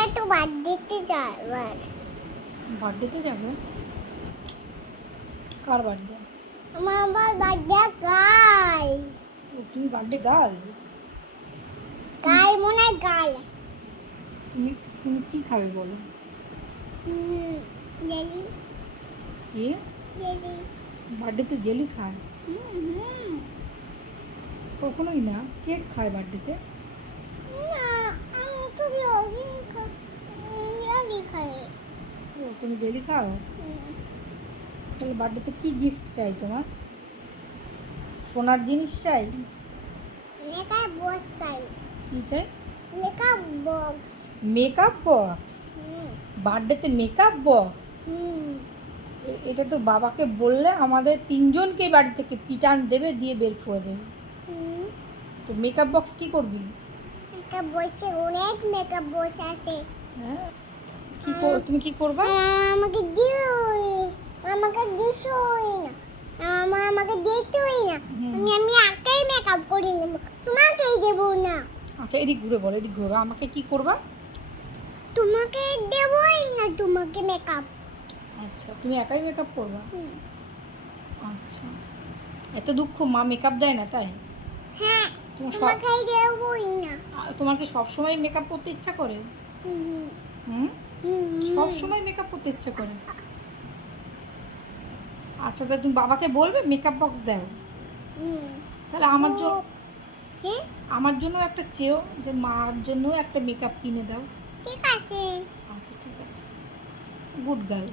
আমরা তো বার্থডেতে যাবার। বার্থডেতে যাবে? কার বার্থডে? আমার আবার বার্থডে কাল। তুমি বার্থডে গার্ল? কাল মনে হয় কাল। তুমি তুমি কি খাবে বলো? জেলি কি জেলি। বার্থডেতে জেলি খায়? কখনোই না। কেক খায় বার্থডেতে? না, আমি তো জেলি খাই। ও, তুমি জেলি খাও? তাহলে বার্থডেতে কি গিফট চাই তোমার? সোনার জিনিস চাই? মেকআপ বক্স চাই। কি চাই? Makeup box. Makeup box? বার্থডেতে মেকআপ বক্স? এটা তো বাবাকে বললে আমাদের তিনজনকেই বাড়ি থেকে পিটান দেবে, দিয়ে বের করে দেবে। তো মেকআপ বক্স কি করবি? মেকআপ বক্সে অনেক মেকআপ বক্স আছে। হ্যাঁ, তুমি কি করবা? আমাকে দিওই, আমাকে দিসই না, আমাকে দিতই না। আমি একাই মেকআপ করে নেব, তোমাকেই দেবো না। আচ্ছা, এদিক ঘুরে বলো, এদিক ঘুরে বলো। আমাকে কি করবা? তোমাকে দেবই না, তোমাকে মেকআপ। আচ্ছা, তুমি একাই মেকআপ করবা? আচ্ছা, এত দুঃখ মা মেকআপ দেয় না তাই? হ্যাঁ, তোমাকে দেবই না। তোমার কি সবসময় মেকআপ করতে ইচ্ছা করে? সব সময় মেকআপ করতে ইচ্ছা করে? আচ্ছা, তাহলে তুমি বাবাকে বলবে মেকআপ বক্স দাও। তাহলে আমার জন্য একটা চেয়েও, যে মার জন্য একটা মেকআপ কিনে দাও। ঠিক আছে। আচ্ছা, ঠিক আছে। Good girl.